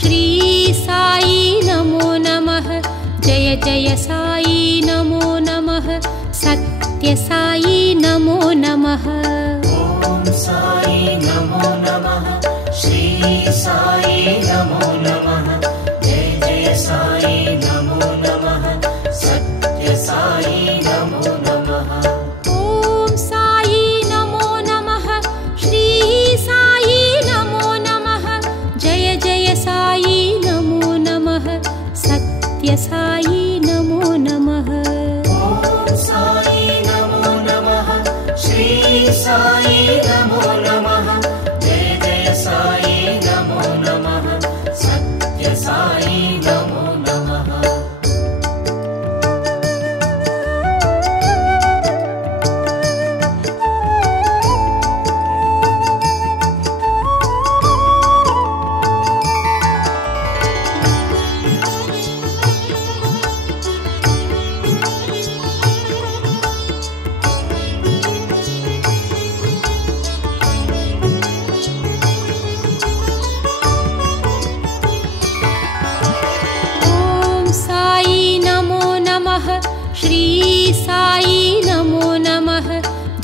श्री साई नमो नमः। जय जय साई नमो नमः। सत्य साई नमो नमः। ओम साई नमो नमः। श्री साई नमो नमः। जय जय साई नमो नमः। सत्य साई नमो नमः। ओम साई नमो नमः। श्री साई नमो नमः। जय जय साई नमो नमः। सत्य साई नमो नमः। ओम साई नमो नमः। श्री साई नमो नमः। जय जय साई नमो नमः। सत्य साई नमो नमः। ओम साई नमो नमः। श्री साई नमो नमः।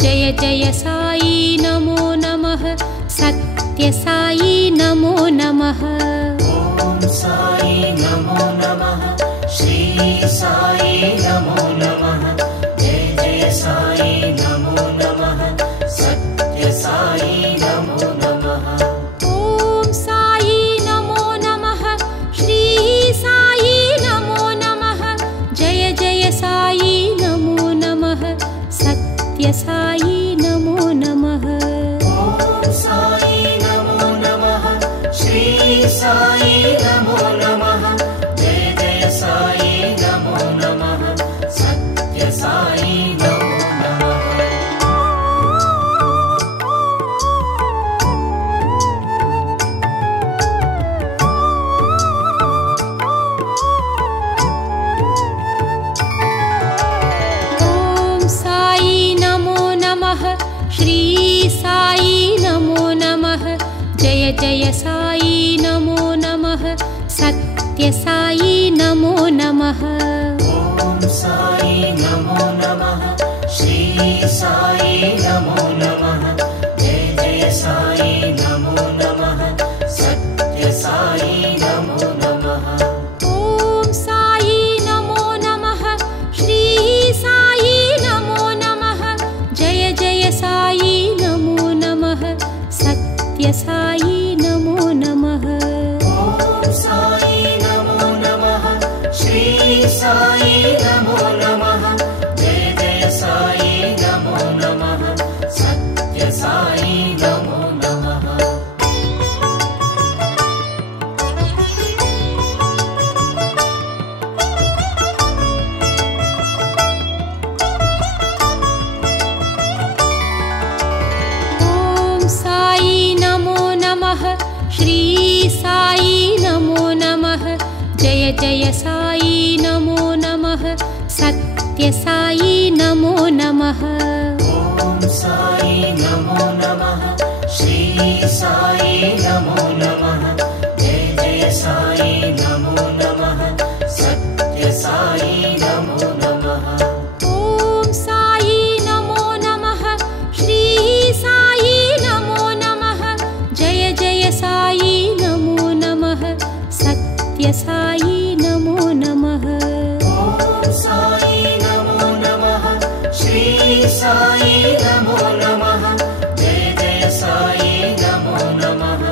जय जय साई नमो नमः। सत्य साई नमो नमः। ओम साई नमो नमः। श्री साई नमो नमः। जय जय साई नमो नमः। सत्य साई नमो नमः। ओम साई नमो नमः। श्री साई नमो नमः। जय जय साई नमो नमः। सत्य साई नमो नमः। ओम साई नमो नमः। श्री साई नमो नमः। जय जय साई नमो नमः। सत्य साई नमो नमः। ओम साई नमो नमः। श्री साई नमो नमः। जय जय साई नमो नमः। सत्य साई नमो नमः। ओम साई नमो नमः। श्री साई नमो नमः। जय जय साई नमो नमः। सत्य साई नमो नमः। ओम साई नमो नमः। श्री साई नमो नमः। जय जय साई नमो नमः। सत्य साई नमो नमः। ओम साई नमो नमः। श्री साई नमो नमः। जय जय साई नमो नमः। सत्य साई नमो नमः। ओम साई नमो नमः। श्री साई नमो नमः। जय जय साई नमो नमः। सत्य साई नमो नमः। ओम साई नमो नमः। श्री साई नमो नमः। जय जय साई नमो नमः। सत्य साई नमो नमः। ओम साई नमो नमः। श्री साई नमो नमः। जय जय साई नमो नमः। सत्य साई नमो नमः। ओम साई नमो नमः। श्री साई नमो नमः। जय जय साई नमो नमः।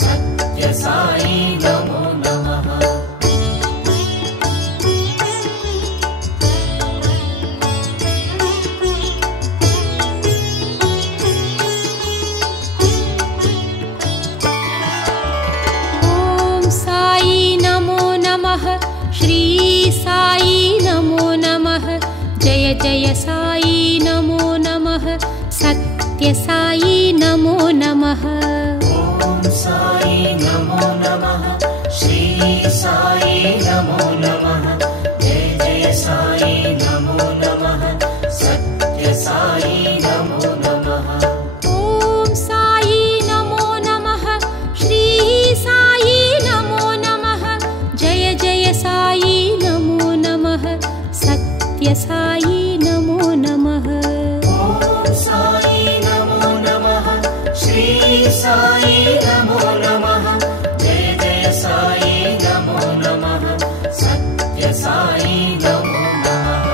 सत्य साई नमो नमः। ओम साई नमो नमः। श्री साई नमो नमः। जय जय साई नमो नमः। सत्य साई नमो नमः। ओम साई नमो नमः। श्री साई नमो नमः। जय जय साई नमो नमः। सत्य साई नमो नमः। ओम साई नमो नमः। श्री साई नमो नमः। साई नमो नमः जय जय साई नमो नमः सत्य साई नमो नमः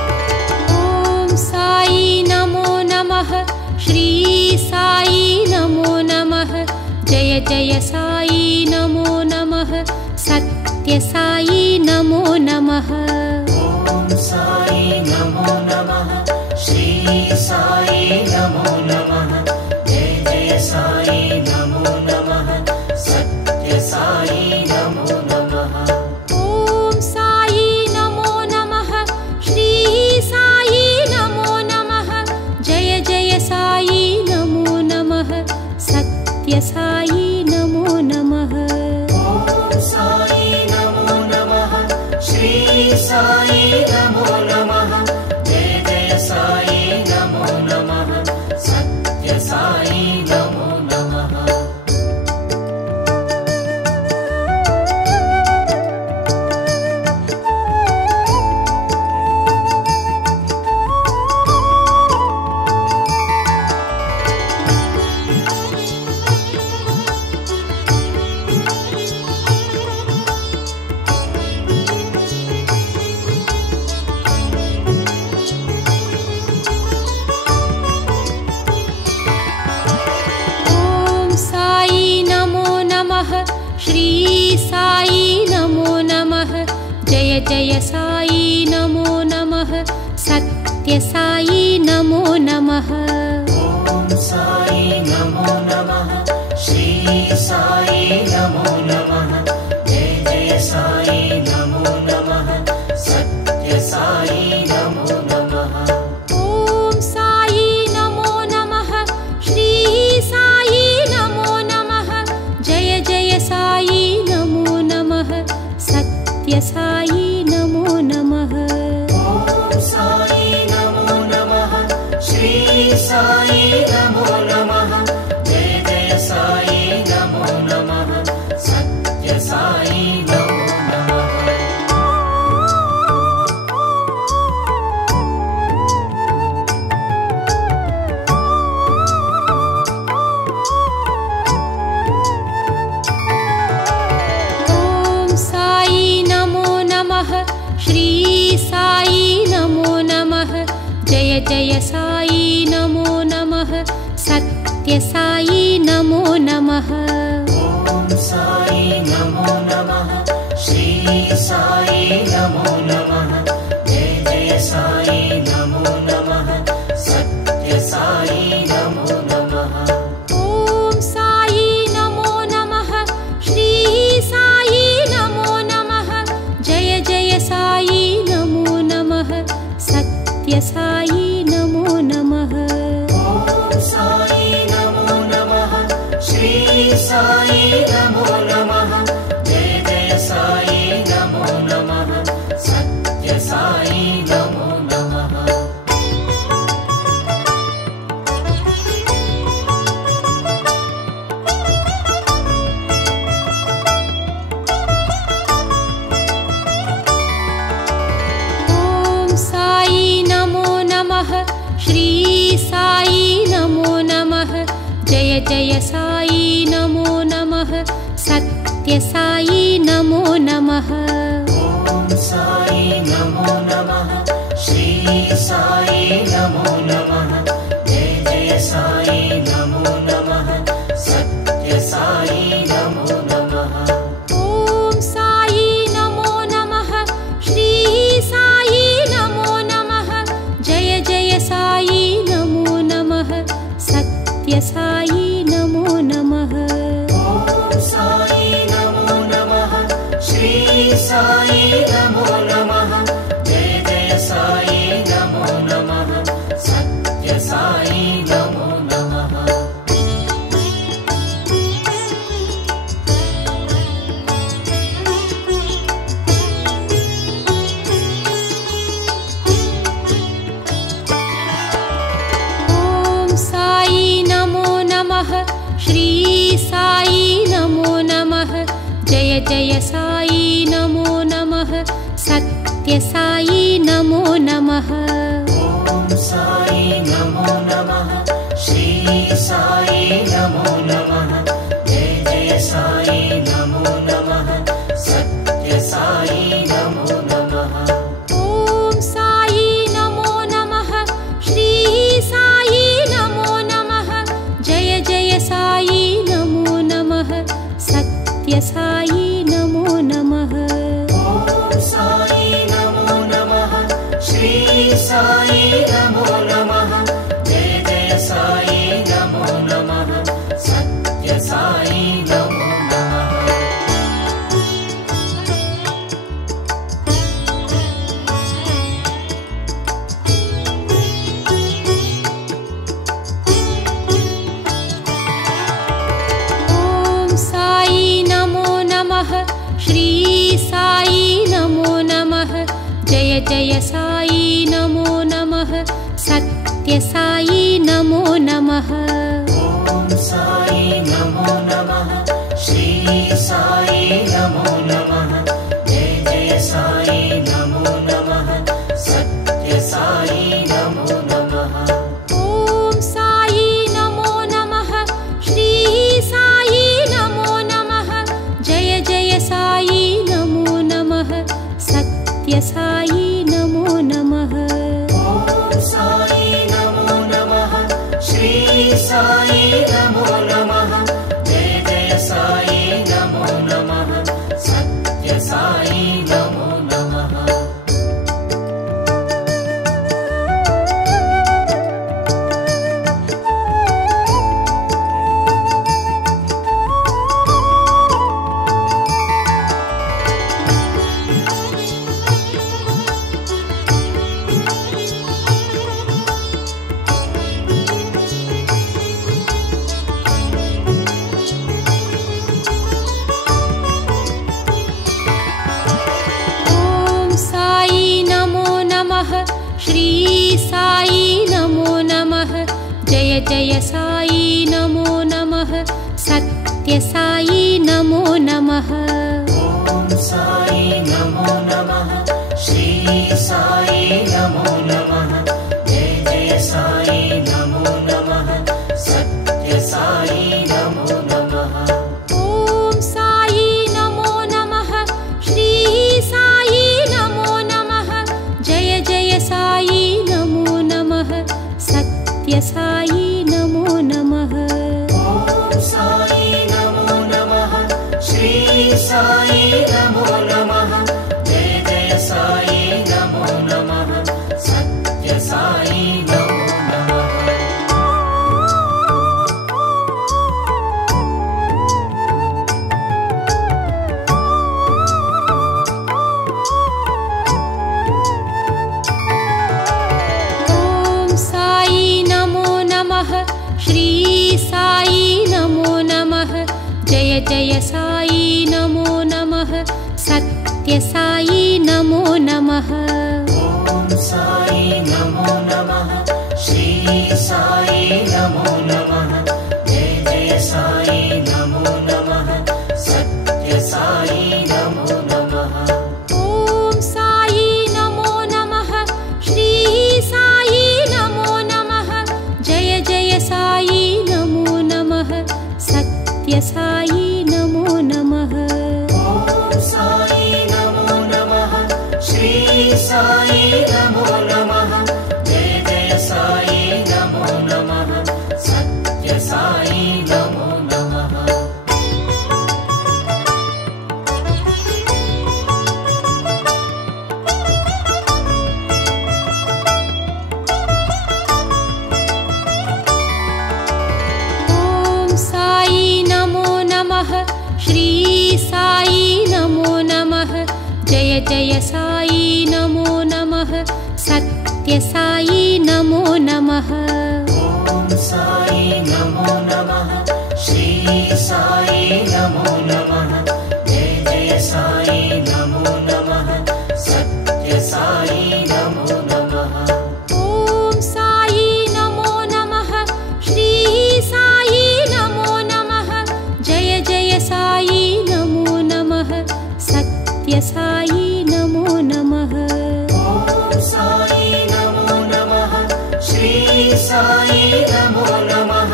ॐ साई नमो नमः श्री साई नमो नमः जय जय साई नमो नमः सत्य साई नमो नमः ॐ साई नमो नमः श्री साई नमो नमः जय जय साई नमो नमः सत्य साई नमो नमः ॐ साई नमो नमः श्री साई नमो नमः जय जय साई नमो नमः सत्य साई नमो नमः ॐ साई नमो नमः श्री साई नमो नमः जय जय साई नमो नमः सत्य साई नमो नमः ॐ साई नमो नमः श्री साई नमो नमः जय जय साई नमो नमः सत्य साई नमो नमः ॐ साई नमो नमः श्री साई नमो नमः जय जय साई नमो नमः सत्य साई नमो नमः ॐ साई नमो नमः श्री साई नमो नमः जय जय साई नमो नमः सत्य साई नमो नमः ॐ साई नमो नमः श्री साई नमो नमः जय जय साई नमो नमः सत्य साई नमो नमः ॐ साई नमो नमः श्री साई नमो नमः जय जय साई नमो नमः सत्य साई नमो नमः ॐ साई नमो नमः श्री साई नमो नमः जय जय साई नमो नमः सत्य साई नमो नमः ॐ साई नमो नमः श्री साई नमो नमः जय जय साई नमो नमः सत्य साई नमो नमः ॐ साई नमो नमः श्री साई नमो नमः जय जय साई नमो नमः सत्य साई नमो नमः ॐ साई नमो नमः श्री साई नमो नमः जय जय साई नमो नमः सत्य साई नमो नमः ॐ साई नमो नमः श्री साई नमो नमः जय जय साई नमो नमः सत्य साई नमो नमः ॐ साई नमो नमः श्री साई नमो नमः जय जय साई नमो नमः सत्य साई नमो नमः ॐ साई नमो नमः श्री साई नमो नमः जय जय साई नमो नमः सत्य साई नमो नमः ॐ साई नमो नमः श्री साई नमो नमः जय जय साई नमो नमः सत्य साई नमो नमः ॐ साई नमो नमः श्री साई नमो नमः जय जय साई नमो नमः सत्य साई नमो नमः ॐ साई नमो नमः श्री साई नमो नमः जय जय साई नमो नमः सत्य साई नमो नमः ॐ साई नमो नमः श्री साई नमो नमः जय जय साई नमो नमः सत्य साई नमो नमः ॐ साई नमो नमः श्री साई नमो नमः जय जय साई नमो नमः सत्य साई नमो नमः ॐ साई नमो नमः श्री साई नमो नमः जय जय साई नमो नमः सत्य साई नमो नमः ॐ साई नमो नमः श्री साई नमो नमः जय जय साई नमो नमः सत्य साई नमो नमः ॐ साई नमो नमः श्री साई नमो नमः जय जय साई नमो नमः सत्य साई नमो नमः ॐ साई नमो नमः श्री साई नमो नमः जय जय साई नमो नमः सत्य साई नमो नमः ॐ साई नमो नमः श्री साई नमो नमः जय जय साई नमो नमः सत्य साई नमो नमः ॐ साई नमो नमः श्री साई नमो नमः जय जय साई नमो नमः सत्य साई नमो नमः ॐ साई नमो नमः श्री साई नमो नमः जय जय साई नमो नमः सत्य साई नमो नमः ॐ साई नमो नमः श्री साई नमो नमः जय जय साई नमो नमः सत्य साई नमो नमः ॐ साई नमो नमः श्री साई नमो नमः जय जय साई नमो नमः सत्य साई नमो नमः ॐ साई नमो नमः श्री साई नमो नमः जय जय साई नमो नमः सत्य साई नमो नमः ॐ साई नमो नमः श्री साई नमो नमः जय जय साई नमो नमः सत्य साई नमो नमः ॐ साई नमो नमः श्री साई नमो नमः जय जय साई नमो नमः सत्य साई नमो नमः ॐ साई नमो नमः श्री साई नमो नमः जय जय साई नमो नमः सत्य साई नमो नमः ॐ साई नमो नमः श्री साई नमो नमः जय जय साई नमो नमः साई नमो नमः। ॐ साई नमो नमः। श्री साई नमो नमः।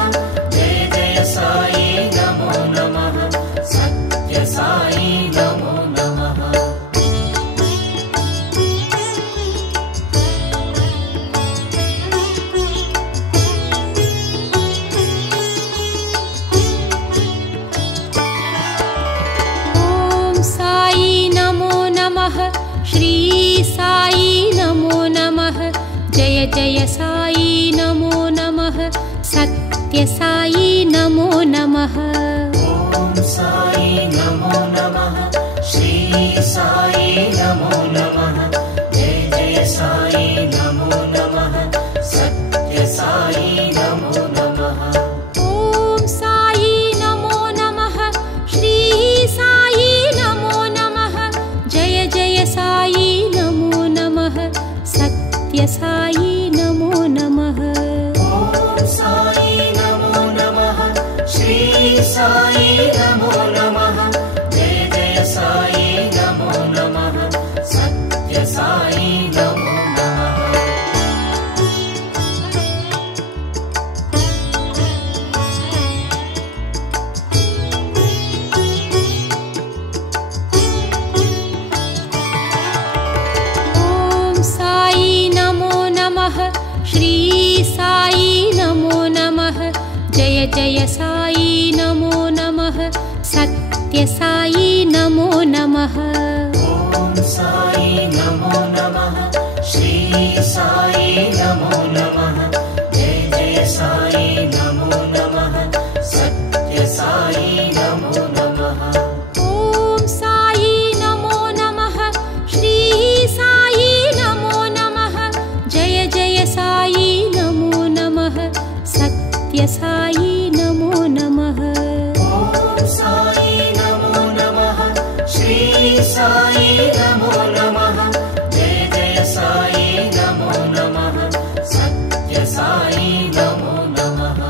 जय जय साई नमो नमः। सत्य साई नमो नमः। ॐ साई नमो नमः। श्री साई नमो नमः। जय जय साई नमो नमः। सत्य साई नमो नमः। ॐ साई नमो नमः। श्री साई नमो नमः। जय जय साई नमो नमः। सत्य साई नमो नमः। ॐ साई नमो नमः। श्री साई नमो नमः। जय जय साई नमो नमः। सत्य साई नमो नमः। ॐ साई नमो नमः। श्री साई नमो नमः। जय जय साई नमो नमः। सत्य साई नमो नमः। ॐ साई नमो नमः। श्री साई नमो नमः। जय जय साई नमो नमः। सत्य साई नमो नमः। ॐ साई नमो नमः। श्री साई नमो नमः। जय जय साई नमो नमः। सत्य साई नमो नमः। ॐ साई नमो नमः। श्री साई नमो नमः। जय जय साई नमो नमः। सत्य साई नमो नमः।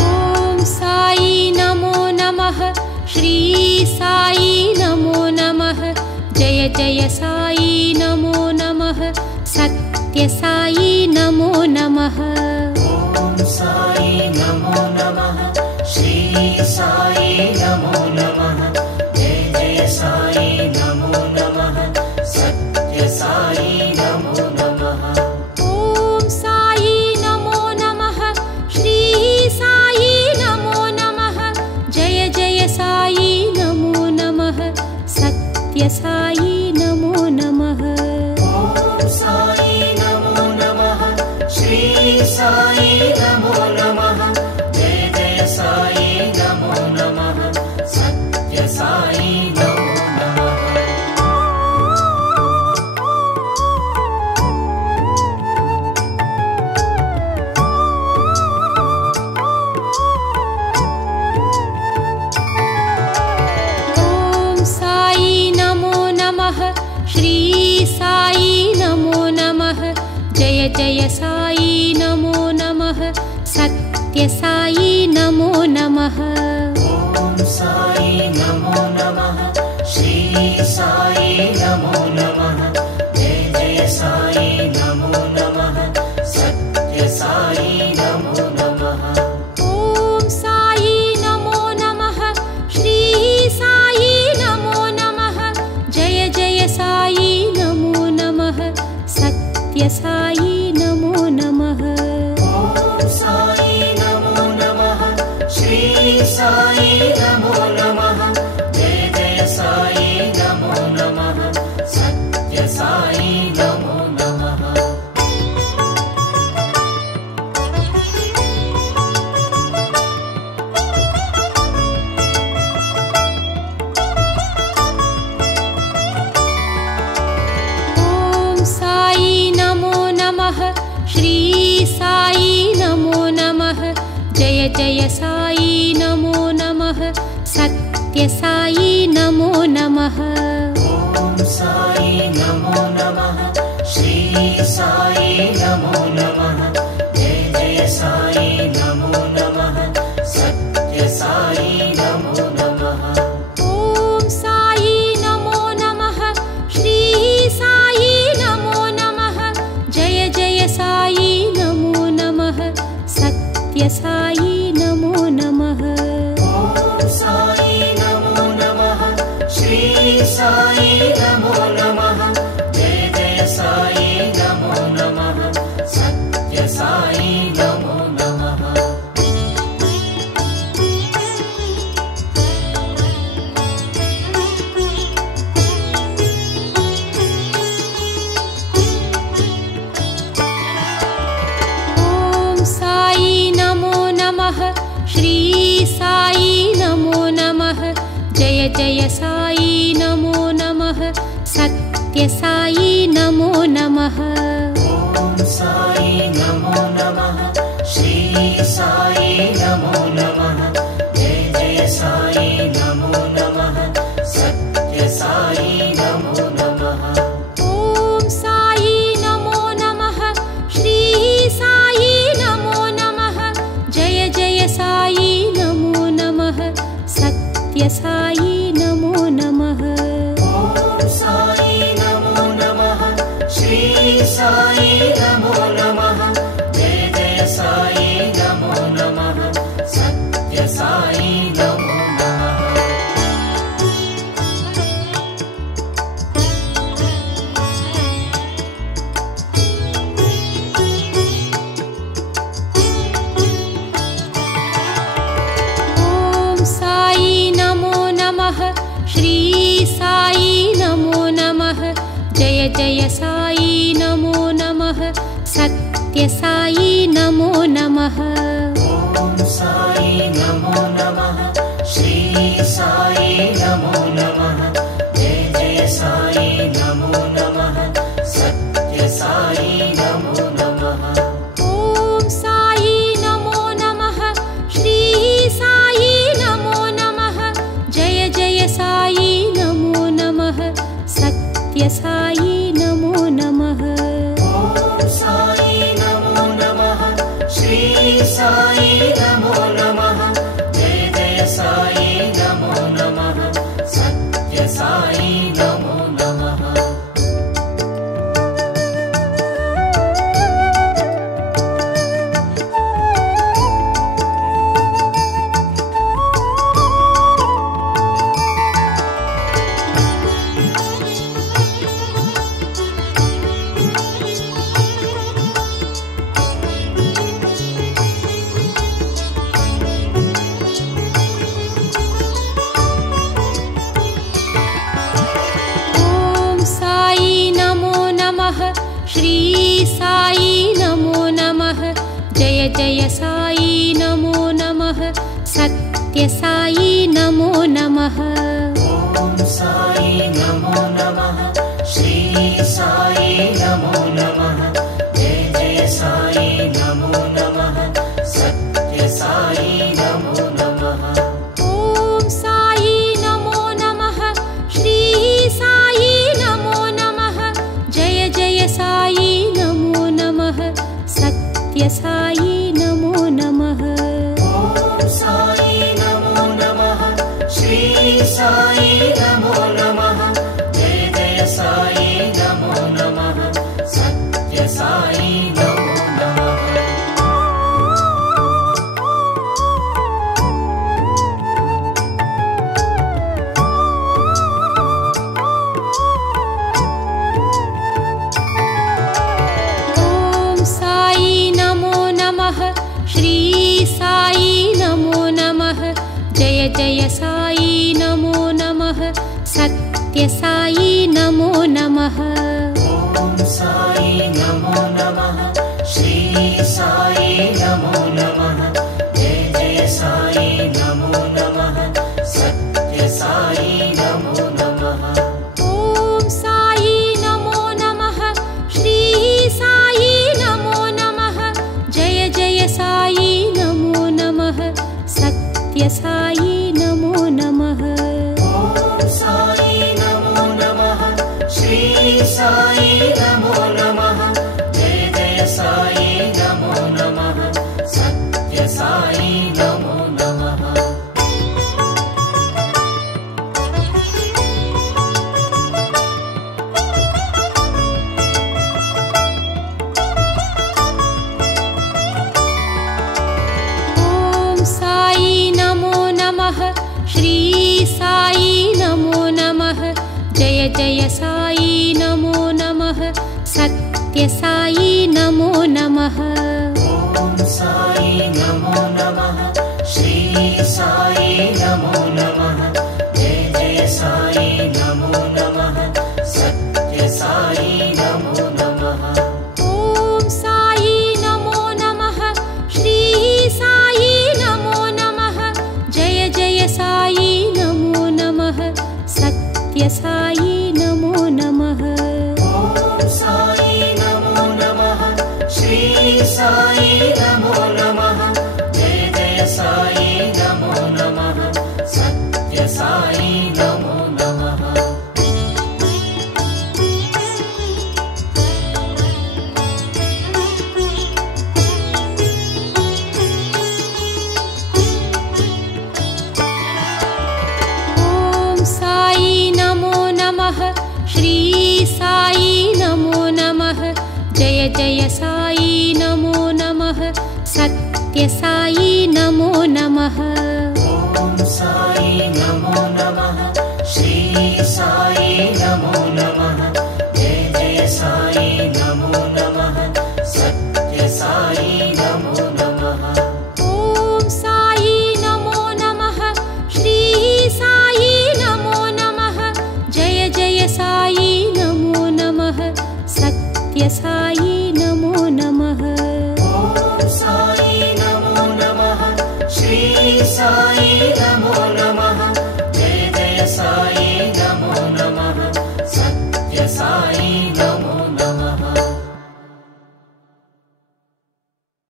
ॐ साई नमो नमः। श्री साई नमो नमः। जय जय साई नमो नमः। सत्य साई नमो नमः। ॐ साई नमो नमः। श्री साई नमो नमः। जय जय साई नमो नमः। सत्य साई नमो नमः। ॐ साई नमो नमः। श्री साई नमो नमः। जय जय साई नमो नमः। सत्य साई नमो नमः। ॐ साई नमो नमः। श्री साई नमो नमः। जय जय साई नमो नमः। सत्य साई नमो नमः। ॐ साई नमो नमः। श्री साई नमो नमः। जय जय साई नमो नमः। सत्य साई नमो नमः। ॐ साई नमो नमः। श्री साई नमो नमः। जय जय साई नमो नमः। सत्य साई नमो नमः। ॐ साई नमो नमः। श्री साई नमो नमः। जय जय साई नमो नमः। सत्य साई नमो नमः। ॐ साई नमो नमः। श्री साई नमो नमः। जय जय साई नमो नमः। सत्य साई नमो नमः। ॐ साई नमो नमः। श्री साई नमो नमः। जय जय साई नमो नमः। सत्य साई नमो नमः। जय साई नमो नमः सत्य साई नमो नमः ॐ साई नमो नमः श्री साई नमो नमः जय जय साई नमो नमः सत्य साई नमो नमः ॐ साई नमो नमः श्री साई नमो नमः जय जय साई नमो नमः सत्य साई नमो नमः ॐ साई नमो नमः श्री साई नमो नमः जय जय साई नमो नमः सत्य साई नमो नमः ॐ साई नमो नमः श्री साई नमो नमः जय जय साई नमो नमः सत्य साई नमो नमः ॐ साई नमो नमः श्री साई नमो नमः जय जय साई नमो नमः सत्य साई नमो नमः ॐ साई नमो नमः श्री साई नमो नमः जय जय साई नमो नमः सत्य साई नमो नमः ॐ साई नमो नमः श्री साई नमो नमः जय जय साई नमो नमः सत्य साई नमो नमः ॐ साई नमो नमः श्री साई नमो नमः जय जय साई नमो नमः सत्य साई नमो नमः ॐ साई नमो नमः श्री साई नमो नमः जय जय साई नमो नमः सत्य साई नमो नमः ॐ साई नमो नमः श्री साई नमो नमः जय जय साई नमो नमः सत्य साई नमो नमः ॐ साई नमो नमः श्री साई नमो नमः जय जय साई नमो नमः सत्य साई नमो नमः ॐ साई नमो नमः श्री साई नमो नमः जय जय साई नमो नमः सत्य साई नमो नमः ॐ साई नमो नमः श्री साई नमो नमः जय जय साई नमो नमः सत्य साई नमो नमः ॐ साई नमो नमः श्री साई नमो नमः जय जय साई नमो नमः सत्य साई नमो नमः ॐ साई नमो नमः श्री साई नमो नमः जय जय साई नमो नमः सत्य साई नमो नमः ॐ साई नमो नमः श्री साई नमो नमः जय जय साई नमो नमः सत्य साई नमो नमः ॐ साई नमो नमः श्री साई नमो नमः जय जय साई नमो नमः सत्य साई नमो नमः ॐ साई नमो नमः श्री साई नमो नमः जय जय साई नमो नमः साई नमो नमः जय जय साई नमो नमः सत्य साई नमो नमः ॐ साई नमो नमः श्री साई नमो नमः जय जय साई नमो नमः सत्य साई नमो नमः ॐ साई नमो नमः श्री साई नमो नमः जय जय साई नमो नमः सत्य साई नमो नमः ॐ साई नमो नमः श्री साई नमो नमः जय जय साई नमो नमः सत्य साई नमो नमः ॐ साई नमो नमः श्री साई नमो नमः जय जय साई नमो नमः सत्य साई नमो नमः ॐ साई नमो नमः श्री साई नमो नमः जय जय साई नमो नमः सत्य साई नमो नमः ॐ साई नमो नमः श्री साई नमो नमः जय जय साई नमो नमः सत्य साई नमो नमः ॐ साई नमो नमः श्री साई नमो नमः जय जय साई नमो नमः सत्य साई नमो नमः ॐ साई नमो नमः श्री साई नमो नमः जय जय साई नमो नमः सत्य साई नमो नमः